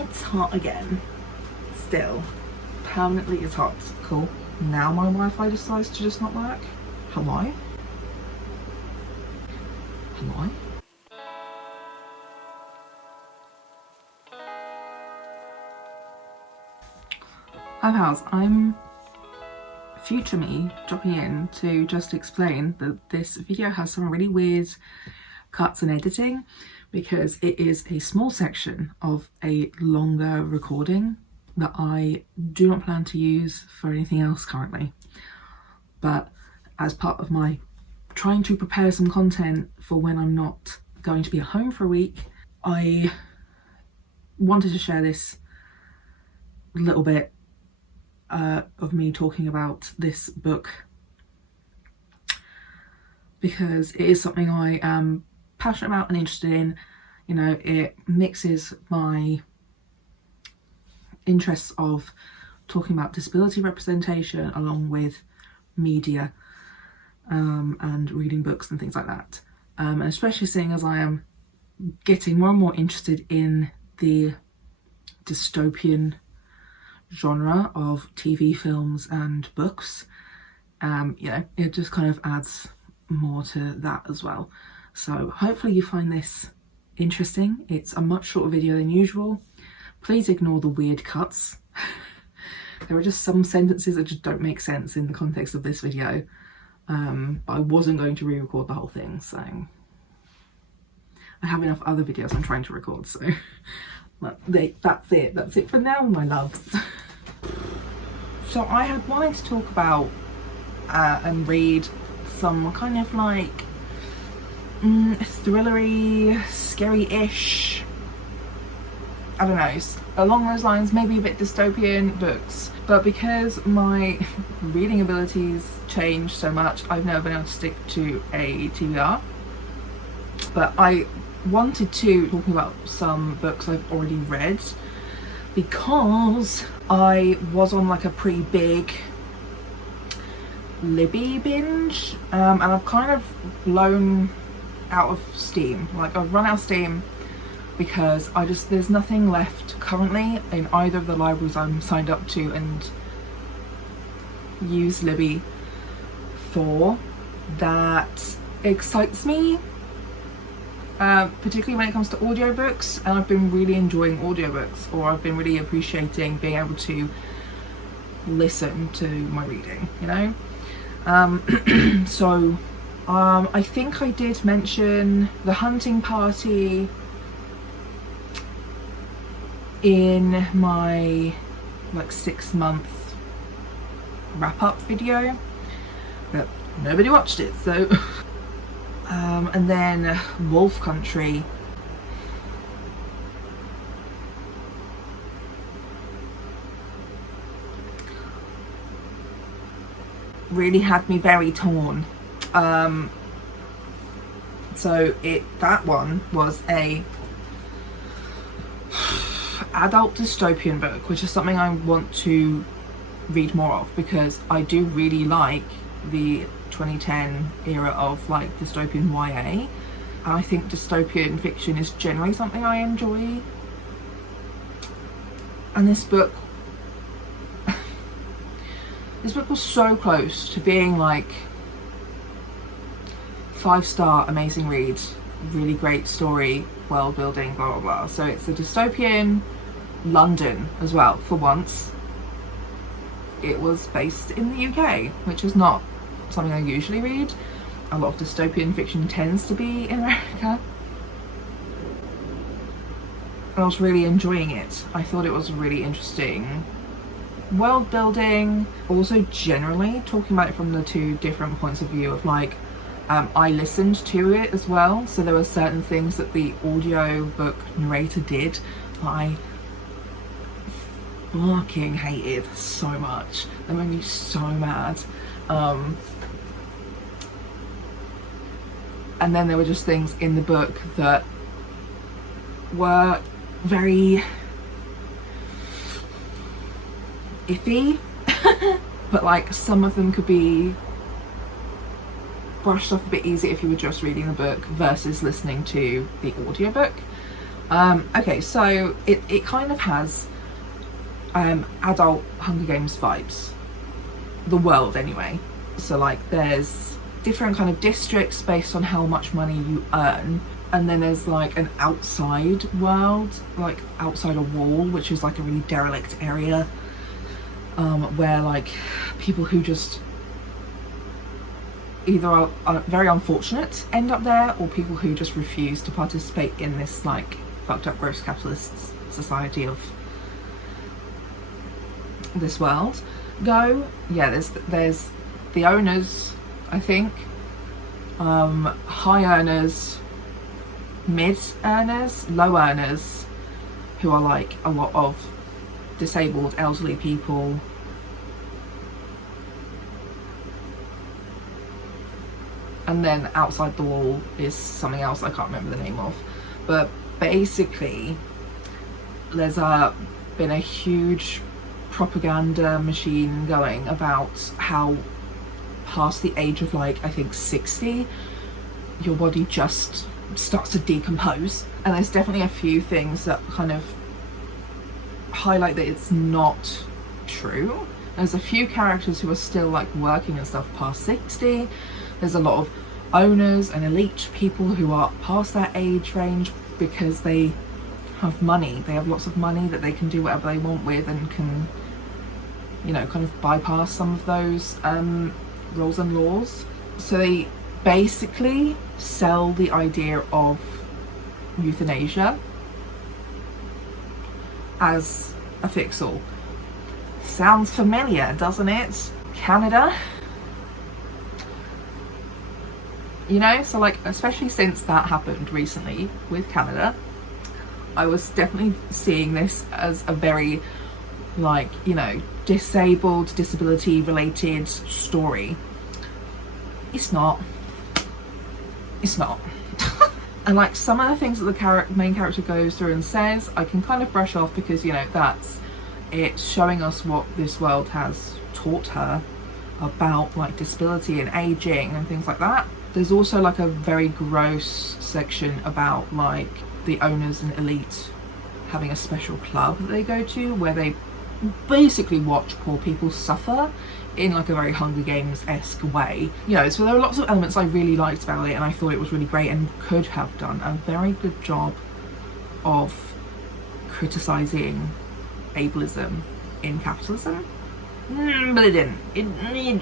It's hot again. Still. Permanently it's hot. Cool. Now my Wi-Fi decides to just not work. Hello? Hello? Hi pals, I'm future me dropping in to just explain that this video has some really weird cuts and editing because it is a small section of a longer recording that I do not plan to use for anything else currently. But as part of my trying to prepare some content for when I'm not going to be at home for a week, I wanted to share this little bit of me talking about this book because it is something I am passionate about and interested in. You know, it mixes my interests of talking about disability representation along with media and reading books and things like that, and especially seeing as I am getting more and more interested in the dystopian genre of TV, films and books. You know, it just kind of adds more to that as well. So hopefully you find this interesting. It's a much shorter video than usual. Please ignore the weird cuts. There are just some sentences that just don't make sense in the context of this video. But I wasn't going to re-record the whole thing, so I have enough other videos I'm trying to record, so that's it for now, my loves. So I had wanted to talk about and read some kind of like thrillery, scary-ish, I don't know, along those lines, maybe a bit dystopian books. But because my reading abilities changed so much, I've never been able to stick to a TBR. But I wanted to talk about some books I've already read because I was on like a pretty big Libby binge, and I've kind of blown out of steam. Like, I've run out of steam because there's nothing left currently in either of the libraries I'm signed up to and use Libby for that excites me. Particularly when it comes to audiobooks, and I've been really enjoying audiobooks, or I've been really appreciating being able to listen to my reading, you know? So I think I did mention The Hunting Party in my like 6-month wrap-up video, but nobody watched it, so and then Wolf Country. Really had me very torn. So that one was a adult dystopian book, which is something I want to read more of because I do really like the 2010 era of like dystopian YA. I think dystopian fiction is generally something I enjoy, and this book was so close to being like 5-star amazing read, really great story, world building, blah blah blah. So it's a dystopian London as well. For once it was based in the UK, which is not something I usually read. A lot of dystopian fiction tends to be in America. And I was really enjoying it. I thought it was really interesting world building. Also generally talking about it from the two different points of view of like, I listened to it as well, so there were certain things that the audiobook narrator did that I fucking hated so much. They made me so mad. And then there were just things in the book that were very iffy, but like some of them could be brushed off a bit easier if you were just reading the book versus listening to the audiobook. Okay, so it kind of has adult Hunger Games vibes. The world, anyway. So like there's different kind of districts based on how much money you earn, and then there's like an outside world, like outside a wall, which is like a really derelict area, where like people who just either are very unfortunate end up there, or people who just refuse to participate in this like fucked up gross capitalist society of this world go. Yeah, there's the owners, I think, high earners, mid earners, low earners, who are like a lot of disabled elderly people, and then outside the wall is something else I can't remember the name of. But basically there's been a huge propaganda machine going about how past the age of like I think 60 your body just starts to decompose, and there's definitely a few things that kind of highlight that it's not true. There's a few characters who are still like working and stuff past 60. There's a lot of owners and elite people who are past that age range because they have money. They have lots of money that they can do whatever they want with, and can, you know, kind of bypass some of those rules and laws. So they basically sell the idea of euthanasia as a fix-all. Sounds familiar, doesn't it? Canada? You know, so like, especially since that happened recently with Canada, I was definitely seeing this as a very, like, you know, disabled, disability related story. It's not. It's not. And like some of the things that the main character goes through and says, I can kind of brush off because, you know, it's showing us what this world has taught her about like disability and aging and things like that. There's also like a very gross section about like the owners and elite having a special club that they go to where they basically watch poor people suffer in like a very Hunger Games-esque way. You know, so there were lots of elements I really liked about it, and I thought it was really great and could have done a very good job of criticising ableism in capitalism. But it didn't. It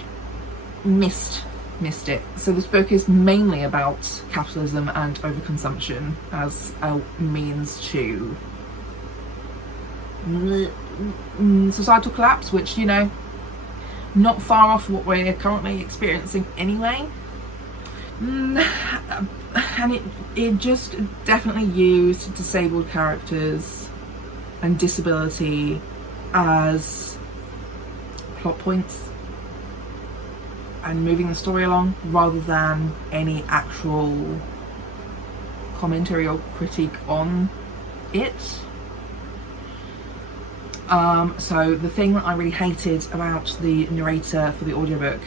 missed it. So this book is mainly about capitalism and overconsumption as a means to societal collapse, which, you know, not far off what we're currently experiencing anyway. And it just definitely used disabled characters and disability as plot points and moving the story along, rather than any actual commentary or critique on it. So the thing that I really hated about the narrator for the audiobook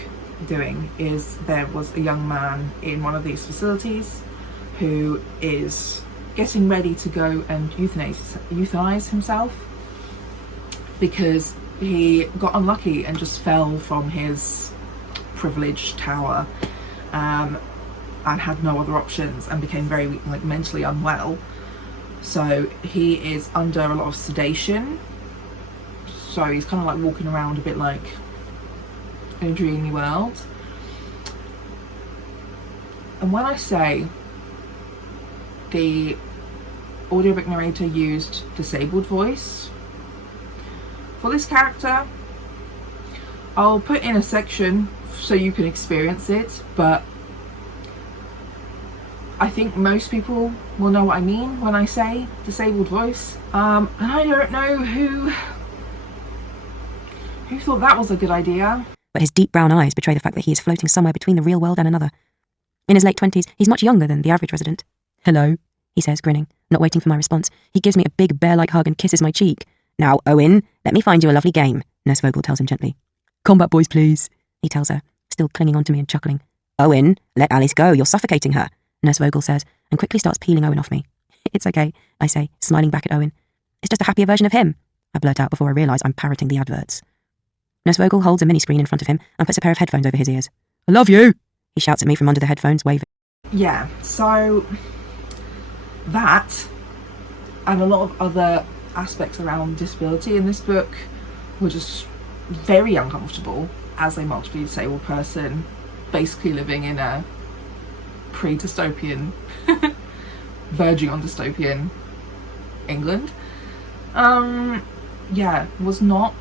doing is there was a young man in one of these facilities who is getting ready to go and euthanize himself because he got unlucky and just fell from his privileged tower and had no other options and became very like mentally unwell. So he is under a lot of sedation, so he's kind of like walking around a bit like in a dreamy world. And when I say the audiobook narrator used disabled voice for this character, I'll put in a section so you can experience it, but I think most people will know what I mean when I say disabled voice. And I don't know who thought that was a good idea. But his deep brown eyes betray the fact that he is floating somewhere between the real world and another. In his late 20s, he's much younger than the average resident. "Hello," he says, grinning, not waiting for my response. He gives me a big bear-like hug and kisses my cheek. "Now, Owen, let me find you a lovely game," Nurse Vogel tells him gently. "Combat boys, please," he tells her, still clinging onto me and chuckling. "Owen, let Alice go, you're suffocating her," Nurse Vogel says, and quickly starts peeling Owen off me. It's okay, I say, smiling back at Owen. It's just a happier version of him, I blurt out before I realise I'm parroting the adverts. Nurse Vogel holds a mini-screen in front of him and puts a pair of headphones over his ears. I love you, he shouts at me from under the headphones, waving. Yeah, so that and a lot of other aspects around disability in this book were just very uncomfortable as a multiply disabled person basically living in a pre-dystopian verging on dystopian England. Yeah, was not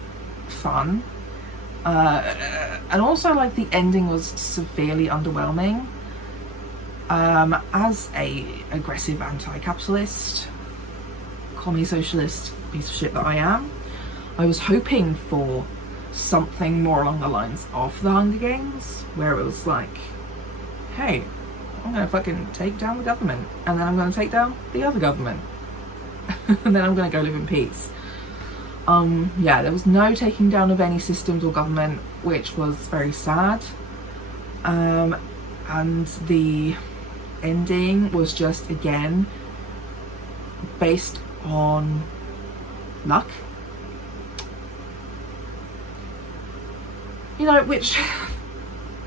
fun, and also like the ending was severely underwhelming. As a aggressive anti-capitalist commie socialist piece of shit that I am, I was hoping for something more along the lines of the Hunger Games, where it was like, hey, I'm gonna fucking take down the government, and then I'm gonna take down the other government, and then I'm gonna go live in peace. Yeah, there was no taking down of any systems or government, which was very sad. And the ending was just, again, based on luck. You know, which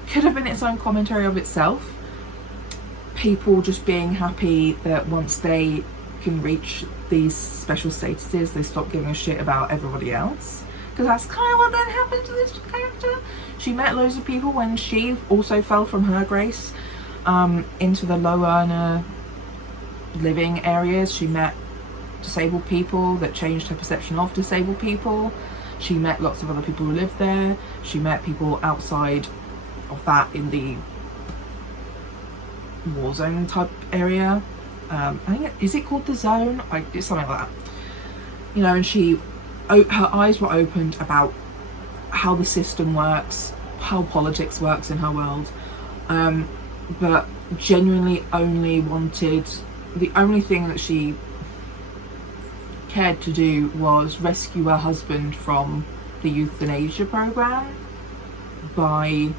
could have been its own commentary of itself. People just being happy that once they can reach these special statuses, they stop giving a shit about everybody else. Because that's kind of what then happened to this character. She met loads of people when she also fell from her grace into the low earner living areas. She met disabled people that changed her perception of disabled people. She met lots of other people who lived there. She met people outside of that in the war zone type area. I think is it called the zone? It's something like that. You know, and her eyes were opened about how the system works, how politics works in her world, but genuinely only wanted, the only thing that she cared to do was rescue her husband from the euthanasia program by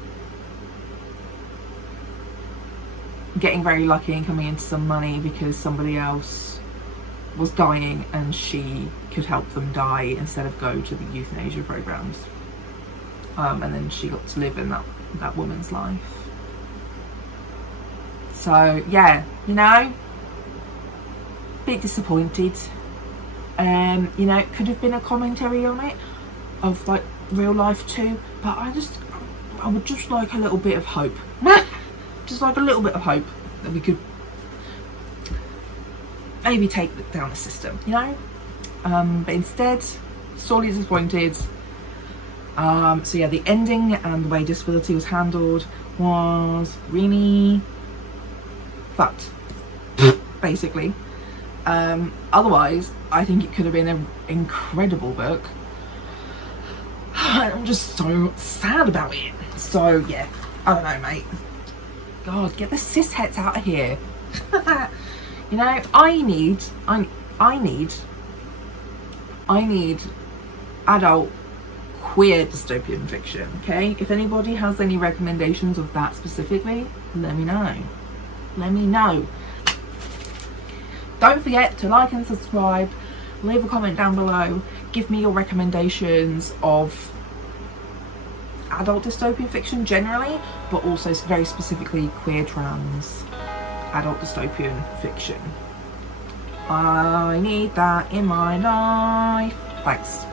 getting very lucky and coming into some money because somebody else was dying and she could help them die instead of go to the euthanasia programs. And then she got to live in that woman's life. So yeah, you know, bit disappointed. You know, it could have been a commentary on it of like real life too, but I would just like a little bit of hope. Just like a little bit of hope that we could maybe take down the system, you know? But instead, sorely disappointed. So yeah, the ending and the way disability was handled was really fucked, basically. Otherwise, I think it could have been an incredible book. I'm just so sad about it. So yeah, I don't know, mate. God, get the cisheads out of here. You know, I need adult queer dystopian fiction, okay? If anybody has any recommendations of that specifically, let me know. Let me know. Don't forget to like and subscribe, leave a comment down below, give me your recommendations of adult dystopian fiction generally, but also very specifically queer trans adult dystopian fiction. I need that in my life. Thanks.